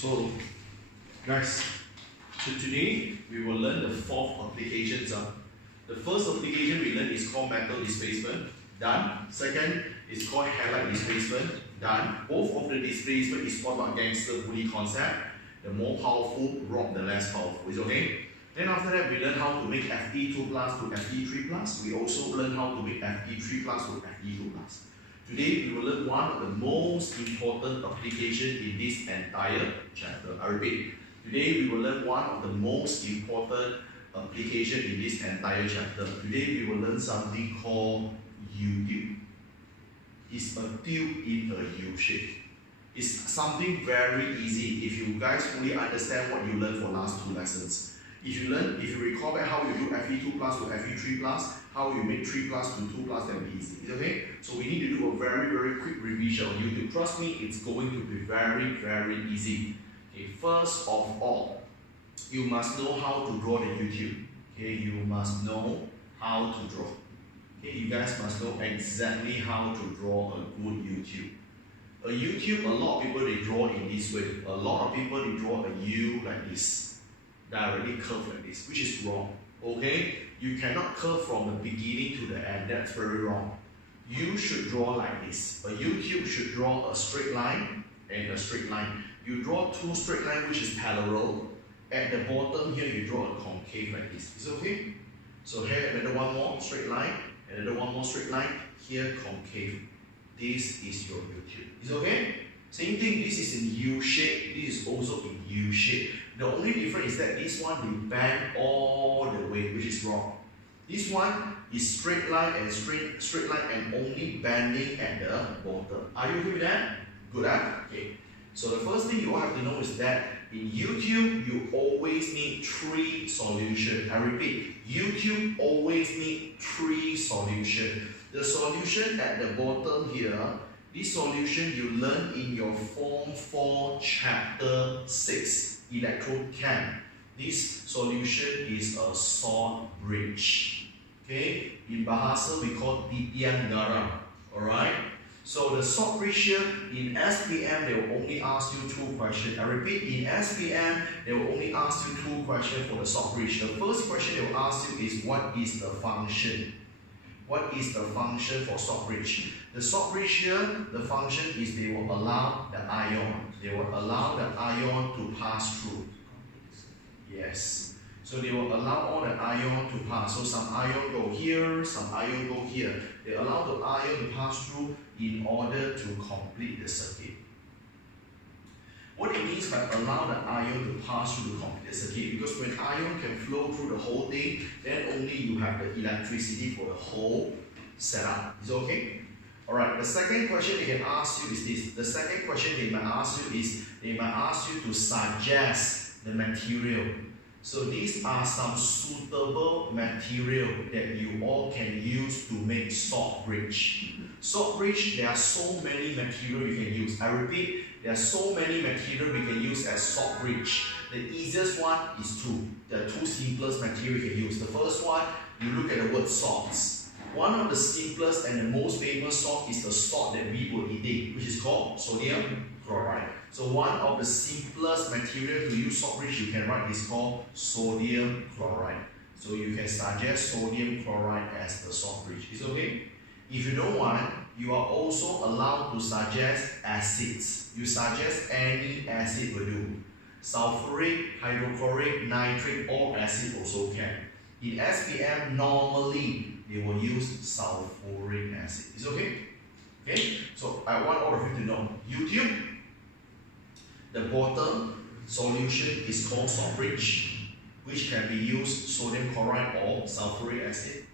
So, guys, so today we will learn the fourth applications. The first application we learn is called metal displacement. Done. Second is called halide displacement. Done. Both of the displacement is called about gangster bully concept. The more powerful rob the less powerful. Is okay? Then after that we learn how to make Fe2 plus to Fe3 plus. We also learn how to make Fe3 plus to Fe2 plus. Today we will learn one of the most important application in this entire chapter. I repeat, today we will learn one of the most important application in this entire chapter. Today we will learn something called U-tube. It's a tube in a U shape. It's something very easy if you guys fully understand what you learned for last two lessons. If you recall back how you do Fe2 plus to Fe3 plus, how you make 3 plus to 2 plus, that will be easy. It's okay? So we need to do a very quick revision on YouTube. Trust me, it's going to be very easy. Okay, first of all, you must know how to draw the U-tube. Okay, you must know how to draw. Okay, you guys must know exactly how to draw a good U-tube. A U-tube, a lot of people they draw in this way. A lot of people they draw a U like this, directly curved like this, which is wrong. Okay, you cannot curve from the beginning to the end. That's very wrong. You should draw like this. A U-tube should draw a straight line and a straight line. You draw two straight lines which is parallel. At the bottom here you draw a concave like this. Is it okay? So here another one more straight line, another one more straight line. Here concave. This is your U-tube. Is it okay? Same thing, this is in U shape, this is also in U shape. The only difference is that this one will bend all the way, which is wrong. This one is straight line and straight line and only bending at the bottom. Are you okay with that? Good, huh? Okay. So the first thing you all have to know is that in U-tube, you always need 3 solutions. I repeat, U-tube always need 3 solutions. The solution at the bottom here, this solution you learn in your Form 4 Chapter 6, Electrochem. This solution is a salt bridge. Okay? In Bahasa we call titian garam. Alright? So the salt bridge here, in SPM they will only ask you 2 questions. I repeat, in SPM they will only ask you 2 questions for the salt bridge. The first question they will ask you is what is the function? What is the function for salt bridge? The salt bridge here, the function is they will allow the ion. They will allow the ion to pass through. Yes. So they will allow all the ion to pass. So some ion go here, some ion go here. They allow the ion to pass through in order to complete the circuit. What it means by allow the ion to pass through to complete the circuit, because when ion can flow through the whole thing, then only you have the electricity for the whole setup. Is it okay? Alright, the second question they can ask you is this. The second question they might ask you is, they might ask you to suggest the material. So these are some suitable material that you all can use to make salt bridge. Salt bridge, there are so many material you can use. I repeat, there are so many material we can use as salt bridge. The easiest one is 2. There are 2 simplest material you can use. The first one, you look at the word salts. One of the simplest and the most famous salt is the salt that we will eat, which is called sodium chloride. So one of the simplest material to use salt bridge you can write is called sodium chloride. So you can suggest sodium chloride as the salt bridge. Is it okay? If you don't want, you are also allowed to suggest acids. You suggest any acid will do. Sulfuric, hydrochloric, nitric, all acid also can. In SPM, normally they will use sulfuric acid. Is it okay? Okay? So I want all of you to know, U-tube, the bottom solution is called salt bridge, which can be used sodium chloride or sulfuric acid.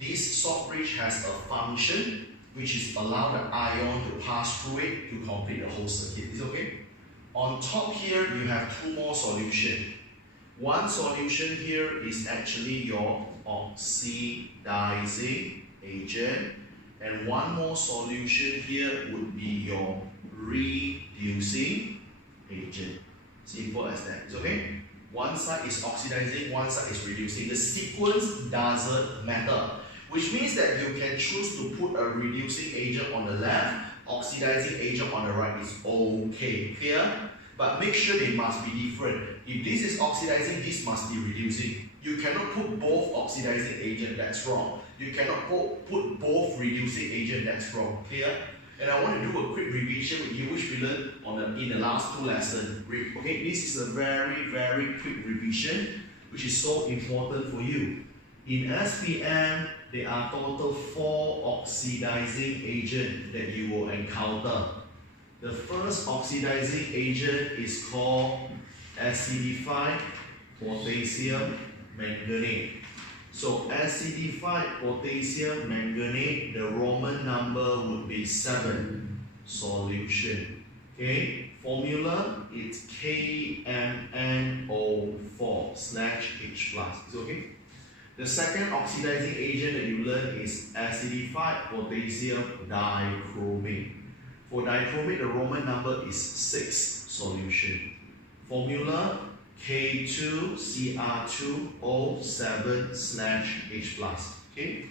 This salt bridge has a function which is allow the ion to pass through it to complete the whole circuit. Is it okay? On top here, you have 2 more solutions. One solution here is actually your oxidizing agent, and one more solution here would be your reducing agent. Simple as that. It's okay? One side is oxidizing, one side is reducing. The sequence doesn't matter, which means that you can choose to put a reducing agent on the left, oxidizing agent on the right. Is okay. Clear? But make sure they must be different. If this is oxidizing, this must be reducing. You cannot put both oxidizing agent, that's wrong. You cannot put both reducing agent, that's wrong. Clear? And I want to do a quick revision with you, which we learned in the last 2 lessons. Okay, this is a very, very quick revision, which is so important for you. In SPM, there are total 4 oxidizing agents that you will encounter. The first oxidizing agent is called acidified potassium manganate. So acidified potassium manganate, the Roman number would be 7, solution. Okay, formula it's KMnO4/H+. Is okay? The second oxidizing agent that you learn is acidified potassium dichromate. For dichromate, the Roman number is 6, solution. Formula K2Cr2O7/H+. Okay?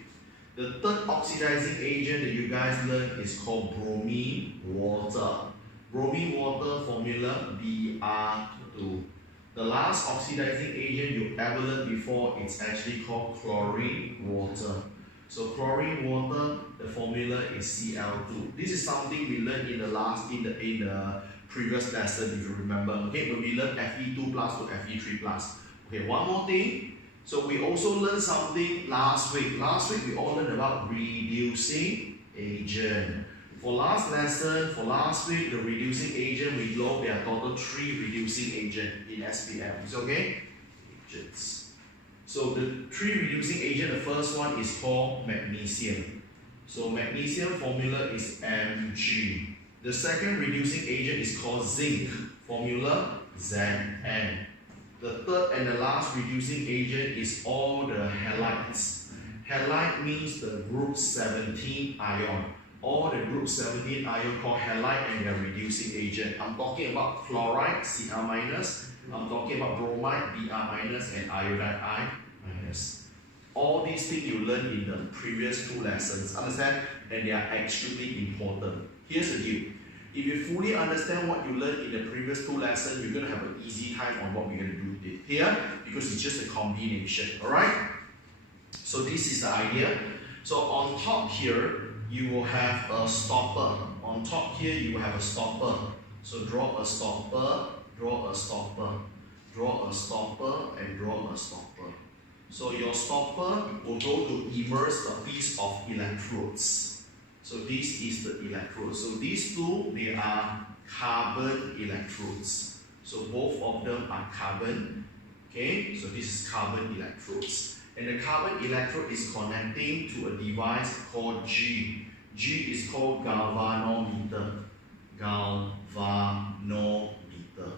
The third oxidizing agent that you guys learn is called bromine water. Bromine water formula Br2. The last oxidizing agent you ever learned before, it's actually called chlorine water. So chlorine water, the formula is Cl2. This is something we learned in the previous lesson, if you remember. Okay, when we learned Fe2+ to Fe3+. Okay, one more thing. So we also learned something last week. Last week we all learned about reducing agent. For last week, the reducing agent, we know there are total 3 reducing agents in SPM. It's okay? Agents. So the 3 reducing agent, the first one is called magnesium. So magnesium formula is Mg. The second reducing agent is called zinc. Formula Zn. The third and the last reducing agent is all the halides. Halide means the group 17 ion. All the group 17 ion called halide and their reducing agent. I'm talking about chloride, Cr-. I'm talking about bromide, Br-, and iodide, I-. All these things you learned in the previous 2 lessons. Understand? And they are extremely important. Here's the deal. If you fully understand what you learned in the previous 2 lessons, you're going to have an easy time on what we're going to do here, because it's just a combination. Alright? So this is the idea. So on top here, you will have a stopper. On top here, you will have a stopper. So draw a stopper, draw a stopper, draw a stopper, and draw a stopper. So your stopper will go to immerse a piece of electrodes. So this is the electrode. So these two, they are carbon electrodes. So both of them are carbon. Okay, so this is carbon electrodes. And the carbon electrode is connecting to a device called G. G is called galvanometer. Galvanometer.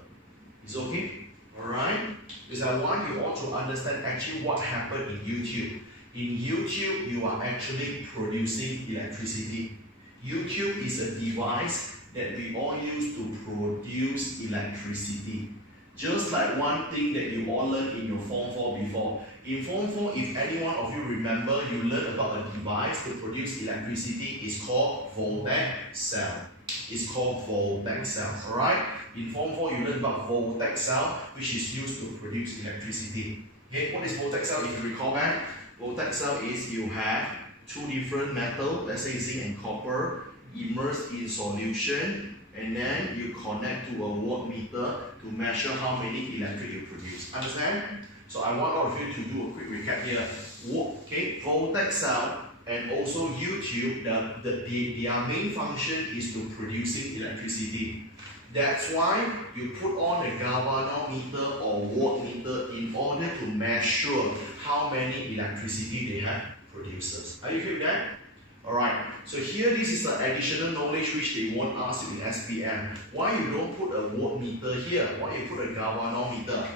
Is okay? Alright? Because I want you all to understand actually what happened in YouTube. In YouTube, you are actually producing electricity. YouTube is a device that we all use to produce electricity. Just like one thing that you all learned in your Form 4 before. In Form 4, if any one of you remember, you learned about a device to produce electricity. It's called voltaic cell. It's called voltaic cell. Alright? In Form 4, you learned about voltaic cell, which is used to produce electricity. Okay, what is voltaic cell? If you recall back, voltaic cell is you have 2 different metals, let's say zinc and copper, immersed in solution, and then you connect to a voltmeter to measure how many electric you produce. Understand? So I want all of you to do a quick recap here. Okay, voltaic cell and also YouTube, their main function is to producing electricity. That's why you put on a galvanometer or voltmeter in order to measure how many electricity they have produces. Are you clear with that? Alright, so here this is the additional knowledge which they won't ask you in SPM. Why you don't put a voltmeter here? Why you put a galvanometer?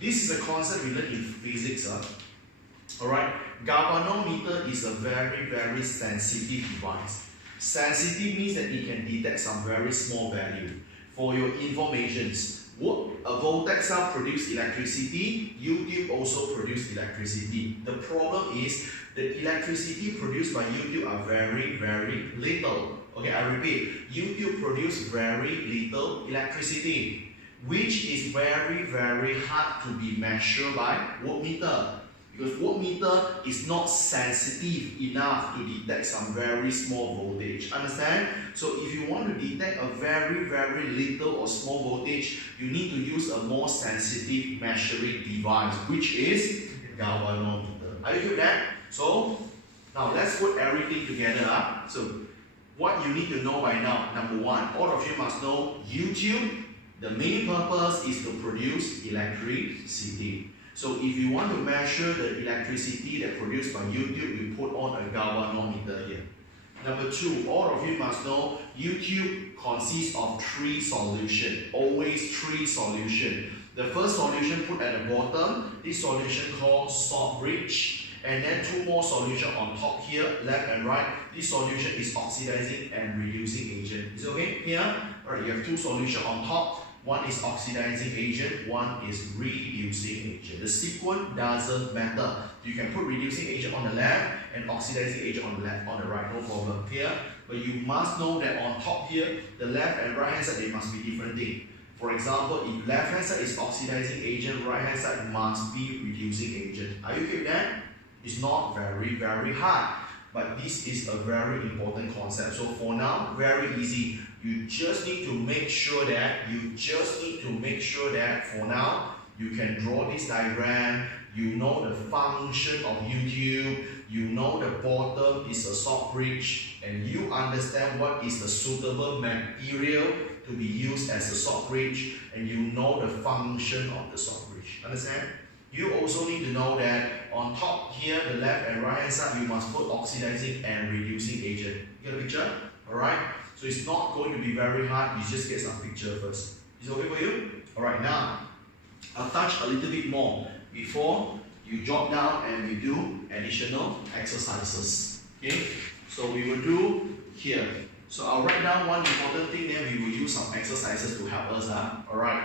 This is a concept we learned in physics. Alright, galvanometer is a very, very sensitive device. Sensitive means that it can detect some very small value. For your informations, a voltaic cell produces electricity, YouTube also produces electricity. The problem is the electricity produced by YouTube are very, very little. Okay, I repeat, YouTube produces very little electricity. which is very, very hard to be measured by voltmeter. Because voltmeter is not sensitive enough to detect some very small voltage. Understand? So if you want to detect a very, very little or small voltage, you need to use a more sensitive measuring device, which is galvanometer. Are you with that? So now let's put everything together. So what you need to know by now, number one, all of you must know YouTube, the main purpose is to produce electricity. So if you want to measure the electricity that produced by YouTube, you put on a galvanometer here. Number two, all of you must know YouTube consists of 3 solutions, always 3 solutions. The first solution put at the bottom, this solution called salt bridge, and then 2 more solutions on top here, left and right. This solution is oxidizing and reducing agent. Is it okay here? Alright, you have 2 solutions on top. One is oxidizing agent, one is reducing agent. The sequence doesn't matter. You can put reducing agent on the left and oxidizing agent on the left, on the right, no problem here. But you must know that on top here, the left and right hand side, they must be different things. For example, if left hand side is oxidizing agent, right hand side must be reducing agent. Are you okay with that? It's not very, very hard. But this is a very important concept. So for now, very easy. You just need to make sure that, for now, you can draw this diagram, you know the function of YouTube, you know the bottom is a salt bridge, and you understand what is the suitable material to be used as a salt bridge, and you know the function of the salt bridge. Understand? You also need to know that on top here, the left and right hand side, you must put oxidizing and reducing agent. You get a picture? Alright? So it's not going to be very hard, you just get some picture first. Is it okay for you? Alright, now, I'll touch a little bit more before you jot down and we do additional exercises. Okay? So we will do here. So I'll write down one important thing, then we will use some exercises to help us. Alright?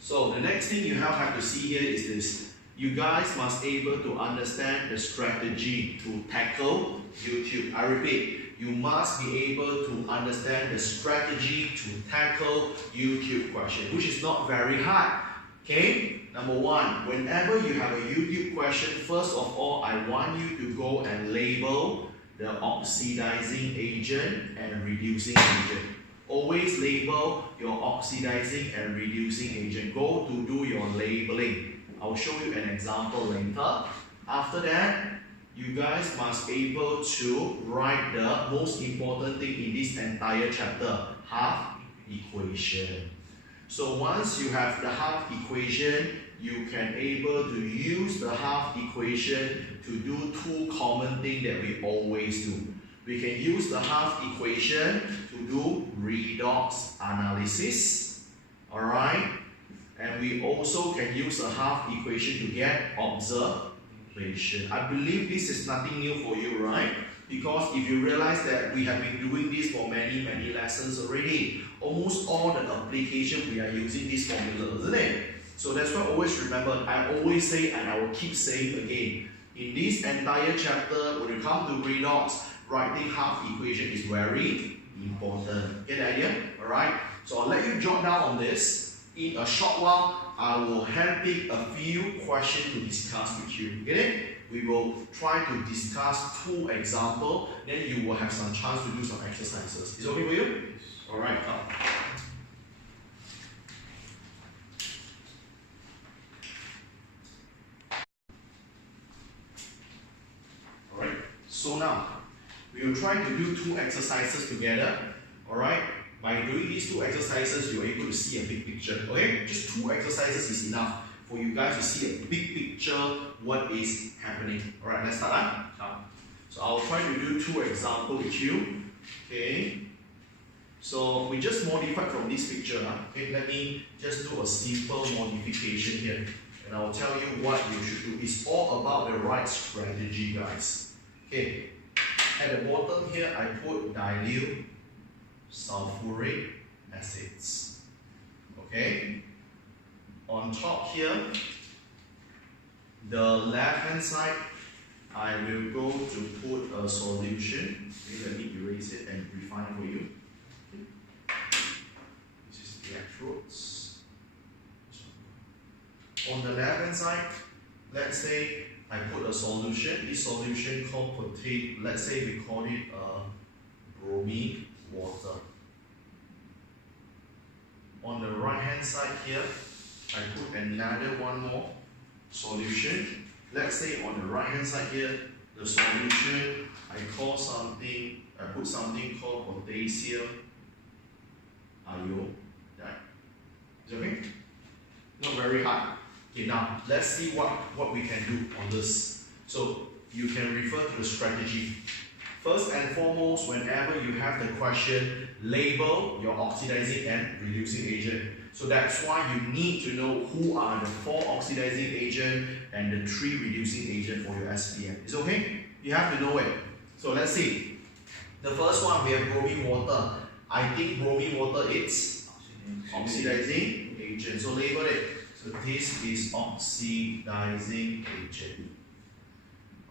So the next thing you have to see here is this. You guys must be able to understand the strategy to tackle YouTube. I repeat, you must be able to understand the strategy to tackle YouTube question, which is not very hard. Okay? Number one, whenever you have a YouTube question, first of all, I want you to go and label the oxidizing agent and reducing agent. Always label your oxidizing and reducing agent. Go to do your labeling. I'll show you an example later. After that, you guys must be able to write the most important thing in this entire chapter, half equation. So once you have the half equation, you can able to use the half equation to do 2 common things that we always do. We can use the half equation to do redox analysis. Alright? And we also can use a half equation to get observation. I believe this is nothing new for you, right? Because if you realize that we have been doing this for many, many lessons already, almost all the application we are using this formula, isn't it? So that's why always remember, I always say and I will keep saying again, in this entire chapter, when you come to redox, writing half equation is very important. Get the idea? Alright? So I'll let you jot down on this. In a short while, I will handpick a few questions to discuss with you. Get it? We will try to discuss 2 examples, then you will have some chance to do some exercises. Is it okay for you? Alright, come. Alright, so now, we will try to do 2 exercises together. Alright? By doing these 2 exercises, you're able to see a big picture. Okay? Just 2 exercises is enough for you guys to see a big picture what is happening. Alright, let's start. So I'll try to do 2 examples with you. Okay? So we just modified from this picture. Okay, let me just do a simple modification here. And I'll tell you what you should do. It's all about the right strategy, guys. Okay. At the bottom here, I put dilute sulfuric acids. Okay. On top here, the left hand side, I will go to put a solution. Okay, let me erase it and refine for you. Okay. This is the electrodes. On the left hand side, let's say I put a solution. This solution called potassium. Let's say we call it bromine water. On the right hand side here, I put another one more solution. Let's say on the right hand side here, the solution I put something called potassium iodide. Is it okay? Not very hard. Okay, now let's see what we can do on this. So you can refer to the strategy. First and foremost, whenever you have the question, label your oxidizing and reducing agent. So that's why you need to know who are the 4 oxidizing agent and the 3 reducing agent for your SPM. It's okay? You have to know it. So let's see. The first one, we have bromine water. I think bromine water is oxidizing agent. So label it. So this is oxidizing agent.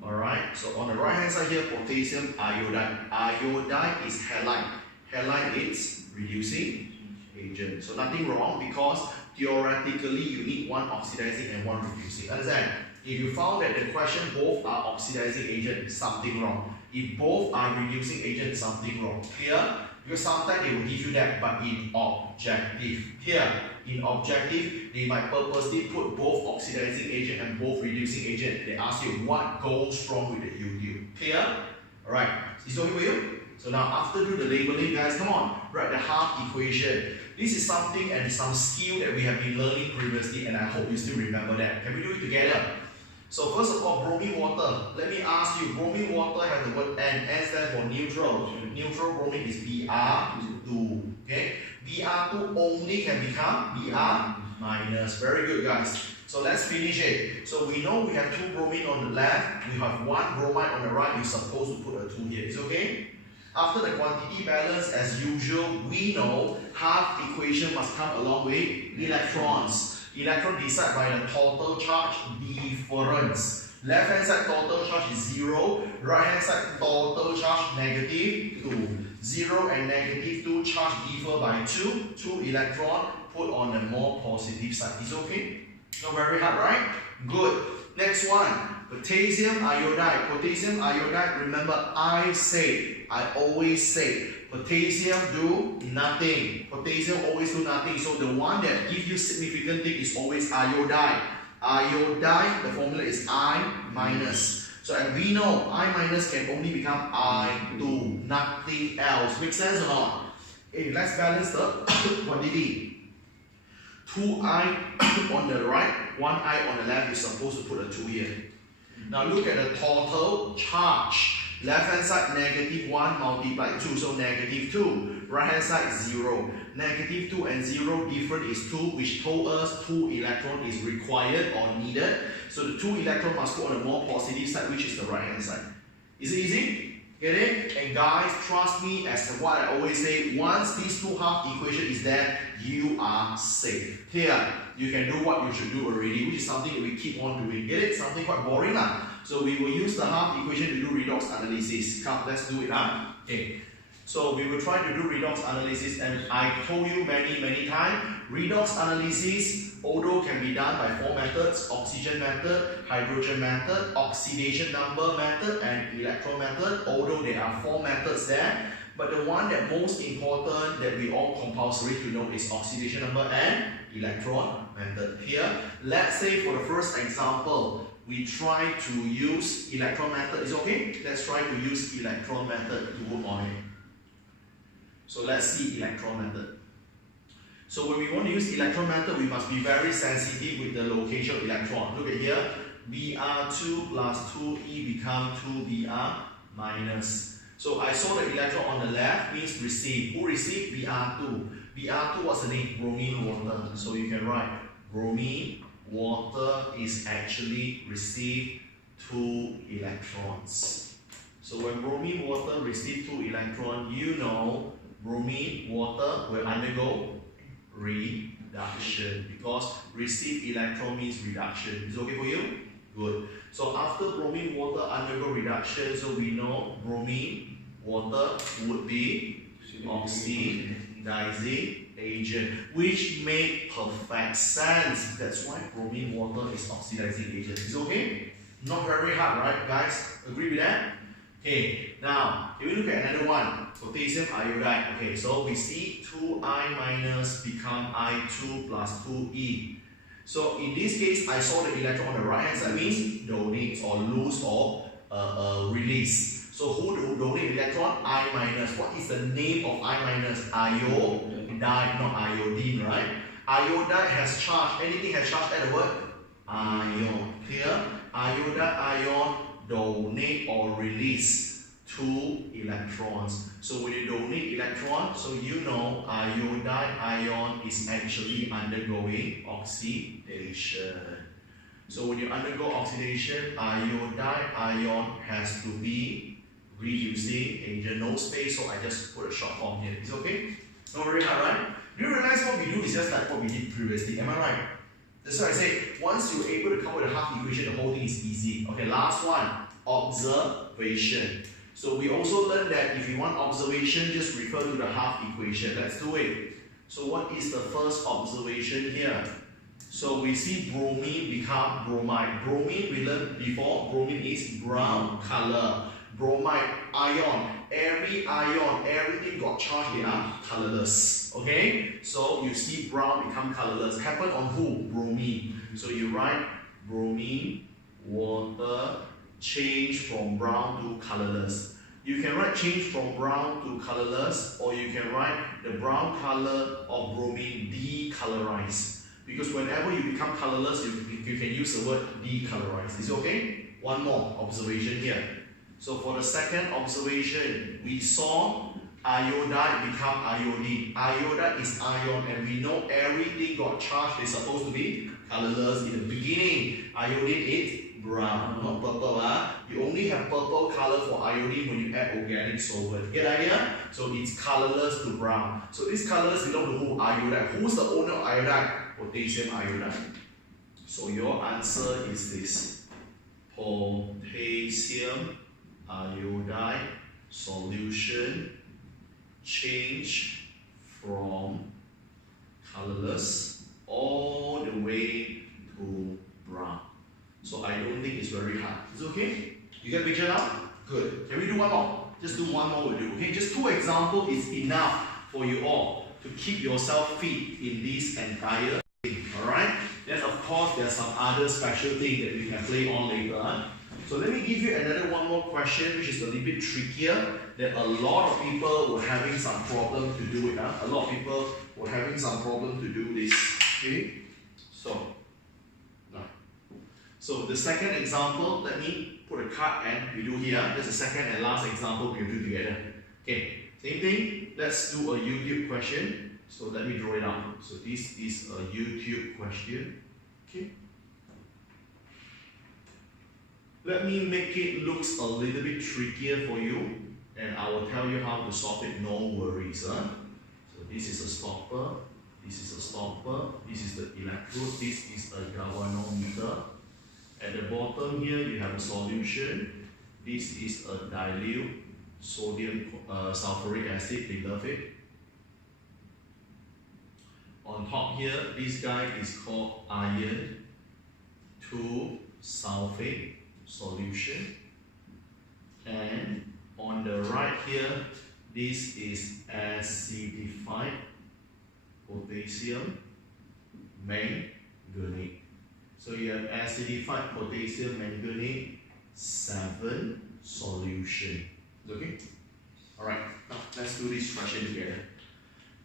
Alright, so on the right hand side here, potassium iodide. Iodide is halide. Halide is reducing agent. So nothing wrong, because theoretically you need one oxidizing and one reducing. Understand? If you found that the question both are oxidizing agent, something wrong. If both are reducing agent, something wrong. Clear? Because sometimes they will give you that, but in objective. Here, in objective, they might purposely put both oxidizing agent and both reducing agent. They ask you what goes wrong with the UU. Clear? Alright, is it okay for you? So now after do the labeling, guys, come on, write the half equation. This is something and some skill that we have been learning previously, and I hope you still remember that. Can we do it together? So first of all, bromine water. Let me ask you, bromine water has the word N. N stands for neutral. Neutral bromine is Br2. Okay? Br2 only can become Br minus. Very good, guys. So let's finish it. So we know we have 2 bromine on the left. We have 1 bromide on the right. We're supposed to put a 2 here. Is it okay? After the quantity balance, as usual, we know half equation must come along with electrons. Electron decided by the total charge difference. Left hand side total charge is 0. Right hand side total charge negative 2. 0 and negative 2 charge differ by 2. 2 electron put on the more positive side. Is okay? Not very hard, right? Good. Next one. Potassium iodide. Potassium iodide, remember I always say, potassium do nothing. Potassium always do nothing. So the one that gives you significant thing is always iodide. Iodide, the formula is I minus. So and we know I minus can only become I2, nothing else. Make sense or not? Okay, let's balance the quantity. 2I on the right, 1I on the left. You're supposed to put a 2 here. Now look at the total charge. Left hand side negative 1 multiplied 2, so negative 2. Right hand side 0. Negative 2 and 0 different is 2, which told us 2 electron is required or needed. So the 2 electron must go on the more positive side, which is the right hand side. Is it easy? Get it? And guys, trust me, as what I always say, once these 2 half equation is there, you are safe. Here, you can do what you should do already, which is something that we keep on doing. Get it? Something quite boring lah. So we will use the half equation to do redox analysis. Come, let's do it huh? Okay. So we will try to do redox analysis, and I told you many times, redox analysis, although can be done by 4 methods: oxygen method, hydrogen method, oxidation number method, and electron method. Although there are 4 methods there, but the one that most important that we all compulsory to know is oxidation number and electron method. Here, let's say for the first example, we try to use electron method. Is okay? Let's try to use electron method to work on it. So let's see electron method. So when we want to use electron method, we must be very sensitive with the location of electron. Look at here, Br2 plus 2E become 2Br minus. So I saw the electron on the left means receive. Who received? Br2. Br2, what's the name? Bromine water. So you can write bromine water is actually receive 2 electrons. So when bromine water receive 2 electrons, you know bromine water will undergo reduction, because receive electron means reduction. Is it okay for you? Good. So after bromine water undergo reduction, so we know bromine water would be oxidizing. oxidizing agent, which make perfect sense. That's why bromine water is oxidizing agent. Is okay? Not very hard, right, guys? Agree with that? Okay, now, if we look at another one, potassium iodide. Okay, so we see 2I minus become I2 plus 2E. So in this case, I saw the electron on the right hand side means donate or lose or release. So who do donate electron? I minus. What is the name of I minus? Iodide, not iodine, right? Iodide has charge. Anything has charge, add the word ion. Clear? Iodide ion donate or release 2 electrons. So when you donate electron, so you know iodide ion is actually undergoing oxidation. So when you undergo oxidation, iodide ion has to be reducing agent. No space, so I just put a short form here. It's okay? Not very hard, right? Do you realize what we do is just like what we did previously? Am I right? That's why I say, once you're able to come with a half equation, the whole thing is easy. Okay, last one, observation. So we also learned that if you want observation, just refer to the half equation. Let's do it. So what is the first observation here? So we see bromine become bromide. Bromine, we learned before, bromine is brown color. Bromide, ion. Every ion, everything got charged, they are colorless. Okay? So you see brown become colorless. Happen on who? Bromine. So you write bromine, water, change from brown to colorless. You can write change from brown to colorless, or you can write the brown color of bromine decolorize. Because whenever you become colorless, you can use the word decolorize. Is it okay? One more observation here. So for the second observation, we saw iodide become iodine. Iodide is ion, and we know everything got charged. They're supposed to be colorless in the beginning. Iodine is brown, not purple. You only have purple color for iodine when you add organic solvent. Get idea? So it's colorless to brown. So this colorless belong to who? Iodide. Who's the owner of iodide? Potassium iodide. So your answer is this. Potassium iodide solution change from colorless all the way to brown. So I don't think it's very hard. Is it okay? You get the picture now? Good. Can we do one more? Just do one more will do. Okay, just 2 examples is enough for you all to keep yourself fit in this entire thing. Alright? Then of course there are some other special things that we can play on later. So let me give you another one more question which is a little bit trickier that a lot of people were having some problem to do it. A lot of people were having some problem to do this. Okay? So the second example, let me put a card and we do here. That's the second and last example we'll do together. Okay, same thing. Let's do a YouTube question. So let me draw it out. So this is a YouTube question. Okay. Let me make it looks a little bit trickier for you, and I will tell you how to solve it. No worries. So this is a stopper. This is a stopper. This is the electrode. This is a galvanometer. At the bottom here, you have a solution. This is a dilute sodium sulfuric acid, beloved. On top here, this guy is called iron 2 sulfate solution. And on the right here, this is acidified potassium manganate. So you have acidified potassium manganate 7 solution. Okay? Alright, now let's do this question together.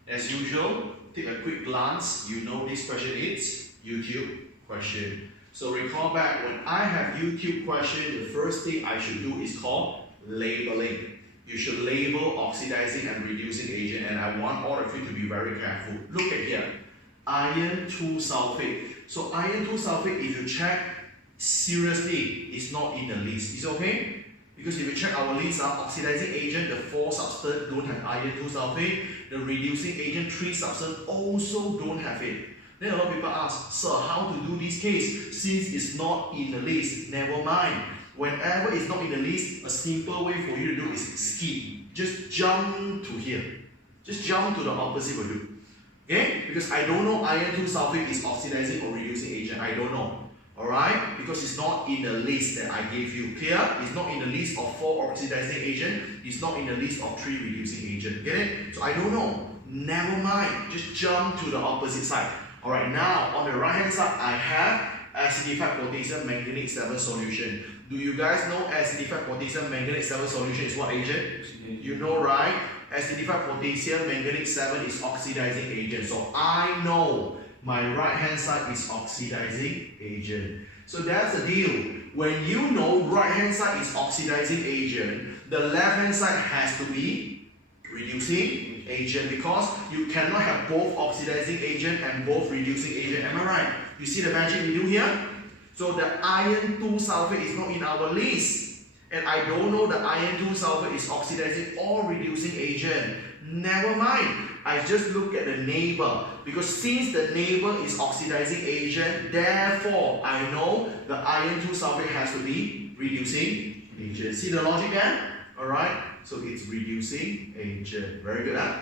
As usual, take a quick glance. You know this question is YouTube question. So recall back, when I have YouTube question, the first thing I should do is called labeling. You should label oxidizing and reducing agent, and I want all of you to be very careful. Look at here. Iron 2 sulfate. So iron 2 sulfate, if you check seriously, it's not in the list. It's okay? Because if you check our list, oxidizing agent, the 4 substance don't have iron 2 sulfate. The reducing agent, 3 substance also don't have it. Then a lot of people ask, sir, how to do this case? Since it's not in the list, never mind. Whenever it's not in the list, a simple way for you to do is skip. Just jump to here. Just jump to the opposite will do. Okay? Because I don't know iron 2 sulfate is oxidizing or reducing agent. I don't know. Alright? Because it's not in the list that I gave you. Clear? It's not in the list of 4 oxidizing agent. It's not in the list of 3 reducing agent. Get it? So I don't know. Never mind. Just jump to the opposite side. Alright, now on the right hand side, I have acidified potassium manganate 7 solution. Do you guys know acidified potassium manganate 7 solution is what agent? You know, right? Acidified potassium manganate 7 is oxidizing agent. So I know my right hand side is oxidizing agent. So that's the deal. When you know right hand side is oxidizing agent, the left hand side has to be reducing agent, because you cannot have both oxidizing agent and both reducing agent. Am I right? You see the magic we do here? So the iron 2 sulfate is not in our list. And I don't know the iron 2 sulfate is oxidizing or reducing agent. Never mind. I just look at the neighbor. Because since the neighbor is oxidizing agent, therefore I know the iron 2 sulfate has to be reducing agent. See the logic there? Alright? So it's reducing agent. Very good, huh?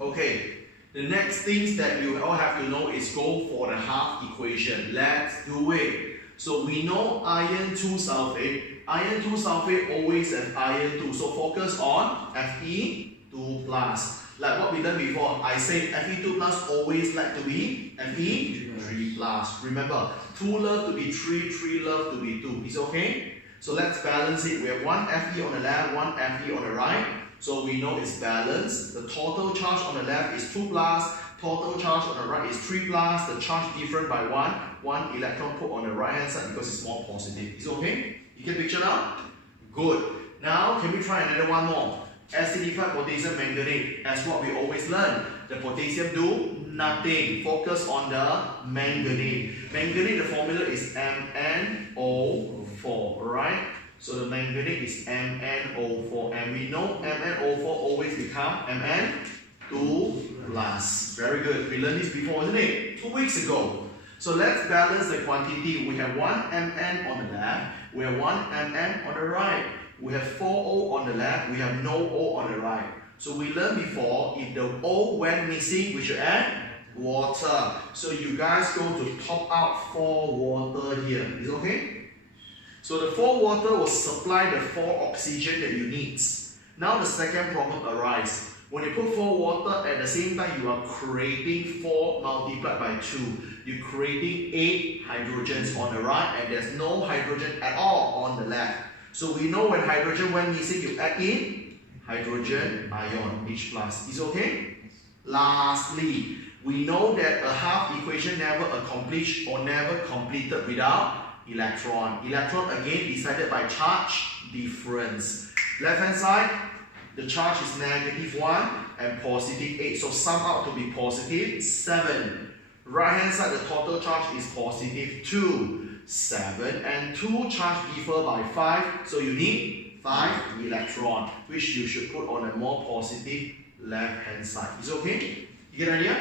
Okay. The next things that you all have to know is go for the half equation. Let's do it. So we know iron 2 sulfate. Iron 2 sulfate always have iron 2. So focus on Fe2 plus. Like what we done before, I said Fe2 plus always like to be Fe3 plus. Remember, 2 love to be 3, 3 love to be 2. Is okay? So let's balance it. We have one Fe on the left, one Fe on the right. So we know it's balanced. The total charge on the left is 2 plus. Total charge on the right is 3 plus. The charge different by 1. 1 electron put on the right hand side because it's more positive. Is okay? You get the picture now? Good. Now can we try another one more? Acidified potassium manganate. As what we always learn. The potassium do nothing. Focus on the manganate. Manganate, the formula is MnO4. Alright? So the manganate is MnO4, and we know MnO4 always become Mn2 plus. Very good. We learned this before, isn't it? 2 weeks ago. So let's balance the quantity. We have 1 Mn on the left. We have 1 Mn on the right. We have 4 O on the left. We have no O on the right. So we learned before, if the O went missing, we should add water. So you guys go to top out 4 water here. Is it okay? So the 4 water will supply the 4 oxygen that you need. Now the second problem arises. When you put 4 water, at the same time you are creating 4 multiplied by 2. You're creating 8 hydrogens on the right, and there's no hydrogen at all on the left. So we know when hydrogen went missing, you add in hydrogen ion, H plus. Is okay? Lastly, we know that a half equation never accomplished or never completed without electron. Electron again decided by charge difference. Left hand side, the charge is -1 and +8. So sum out to be +7. Right hand side, the total charge is +2. 7 and 2 charge differ by 5. So you need 5 electron, which you should put on a more positive left hand side. Is it okay? You get the idea?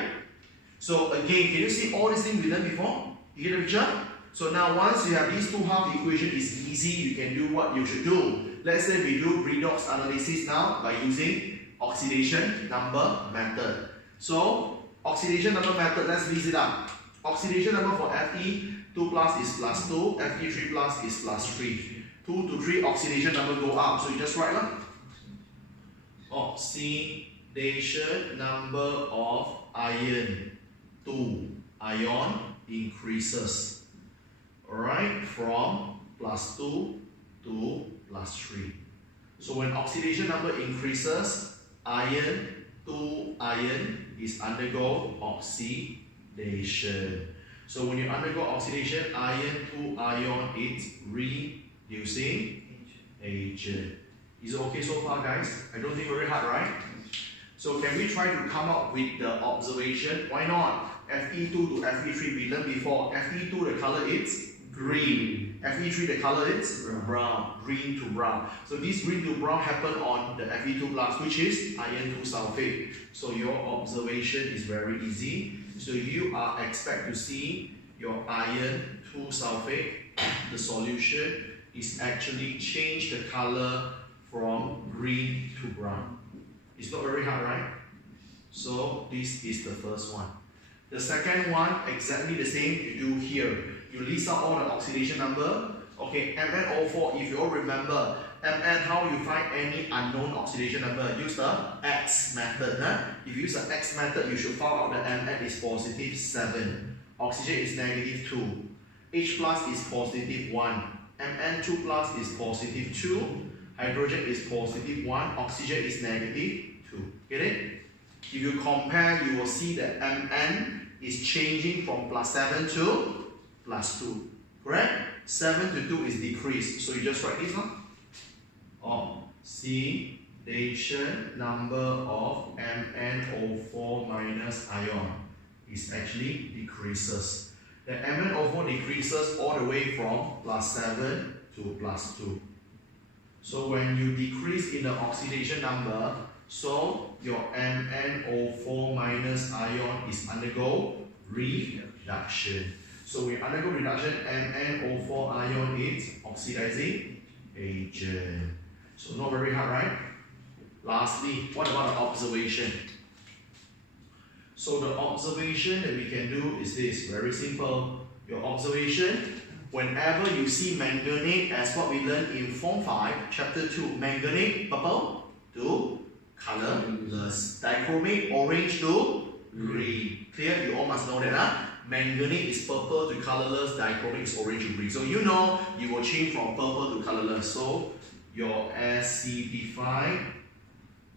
So again, can you see all these things we learned before? You get the picture? So now once you have these 2 half equations, it's easy. You can do what you should do. Let's say we do redox analysis now by using oxidation number method. So oxidation number method, let's list it up. Oxidation number for Fe2 plus is +2, Fe3 plus is +3. 2 to 3 oxidation number go up. So you just write lah. Oxidation number of iron 2 ion increases. Alright, from +2 to +3. So when oxidation number increases, iron 2 ion is undergo oxidation. So when you undergo oxidation, iron 2 ion is reducing agent. Is it okay so far, guys? I don't think very hard, right? So can we try to come up with the observation? Why not? Fe2 to Fe3 we learned before. Fe2 the color is green. Fe3 the color is brown. Green to brown. So this green to brown happen on the Fe2 plus, which is iron 2 sulfate. So your observation is very easy. So you are expect to see your iron 2 sulfate, the solution is actually change the color from green to brown. It's not very hard, right? So this is the first one. The second one, exactly the same you do here. You list out all the oxidation number. Okay, MnO4, if you all remember, Mn, how you find any unknown oxidation number? Use the X method. Huh? If you use the X method, you should find out that Mn is positive 7. Oxygen is negative 2. H plus is positive 1. Mn2 plus is positive 2. Hydrogen is positive 1. Oxygen is negative 2. Get it? If you compare, you will see that Mn is changing from plus 7 to plus 2. Correct? 7 to 2 is decreased. So you just write this one. Oxidation number of MnO4 minus ion is actually decreases. The MnO4 decreases all the way from plus 7 to plus 2. So when you decrease in the oxidation number, so your MnO4 minus ion is undergo reduction. So we undergo reduction, MnO4 ion is oxidizing agent. So not very hard, right? Lastly, what about the observation? So the observation that we can do is this, very simple. Your observation, whenever you see manganate, as what we learned in Form 5, Chapter 2, manganate, purple to colorless. Dichromate, orange to green. Clear? You all must know that, huh? Manganate is purple to colorless, dichromate is orange to green. So you know you will change from purple to colorless. So your acidified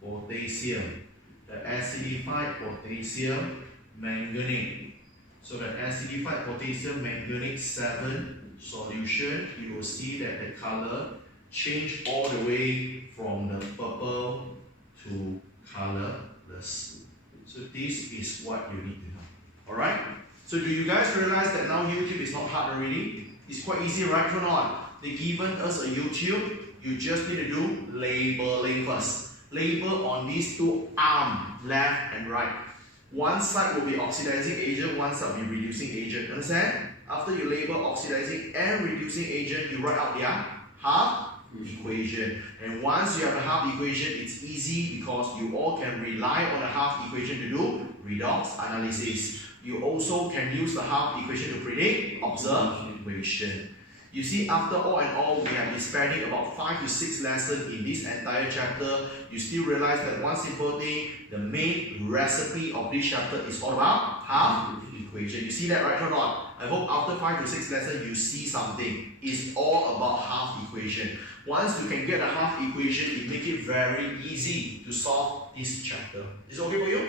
potassium, the acidified potassium manganate. So the acidified potassium manganate 7 solution, you will see that the color change all the way from the purple to colorless. So this is what you need to know. Alright? So do you guys realize that now YouTube is not hard already? It's quite easy, right or not? They given us a YouTube, you just need to do labeling first. Label on these two arms, left and right. One side will be oxidizing agent, one side will be reducing agent. Understand? After you label oxidizing and reducing agent, you write out their half equation. And once you have a half equation, it's easy because you all can rely on the half equation to do redox analysis. You also can use the half equation to predict observation. You see, after all and all, we have been spending about 5 to 6 lessons in this entire chapter. You still realize that one simple thing, the main recipe of this chapter is all about half equation. You see that, right or not? I hope after 5 to 6 lessons, you see something. It's all about half equation. Once you can get a half equation, it makes it very easy to solve this chapter. Is it okay for you?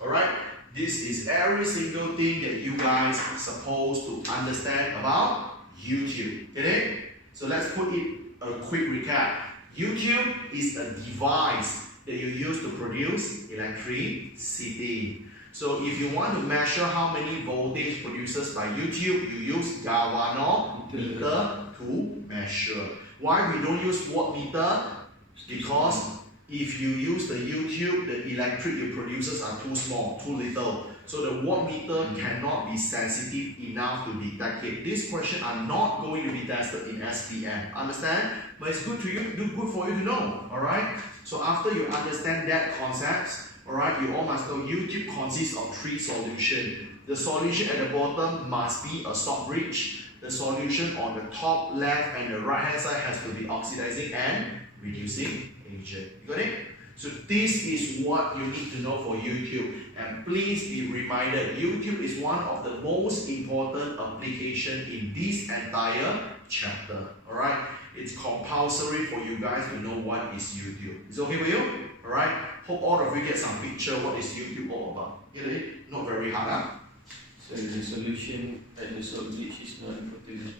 Alright? This is every single thing that you guys are supposed to understand about YouTube. Get it? So let's put it a quick recap. YouTube is a device that you use to produce electricity. So if you want to measure how many voltage produces by YouTube, you use galvanometer to measure. Why we don't use wattmeter? Because if you use the YouTube, the electric it produces are too small, too little. So the wattmeter cannot be sensitive enough to detect it. These questions are not going to be tested in SPM. Understand? But it's good for you to know. Alright? So after you understand that concept, alright, you all must know YouTube consists of 3 solutions. The solution at the bottom must be a stop bridge. The solution on the top left and the right hand side has to be oxidizing and reducing agent. You got it? So this is what you need to know for YouTube. And please be reminded, YouTube is one of the most important applications in this entire chapter. Alright? It's compulsory for you guys to know what is YouTube. Is it okay with you? Alright? Hope all of you get some picture what is YouTube all about. Get it? Not very hard, huh? So the solution at the salt bridge is not important.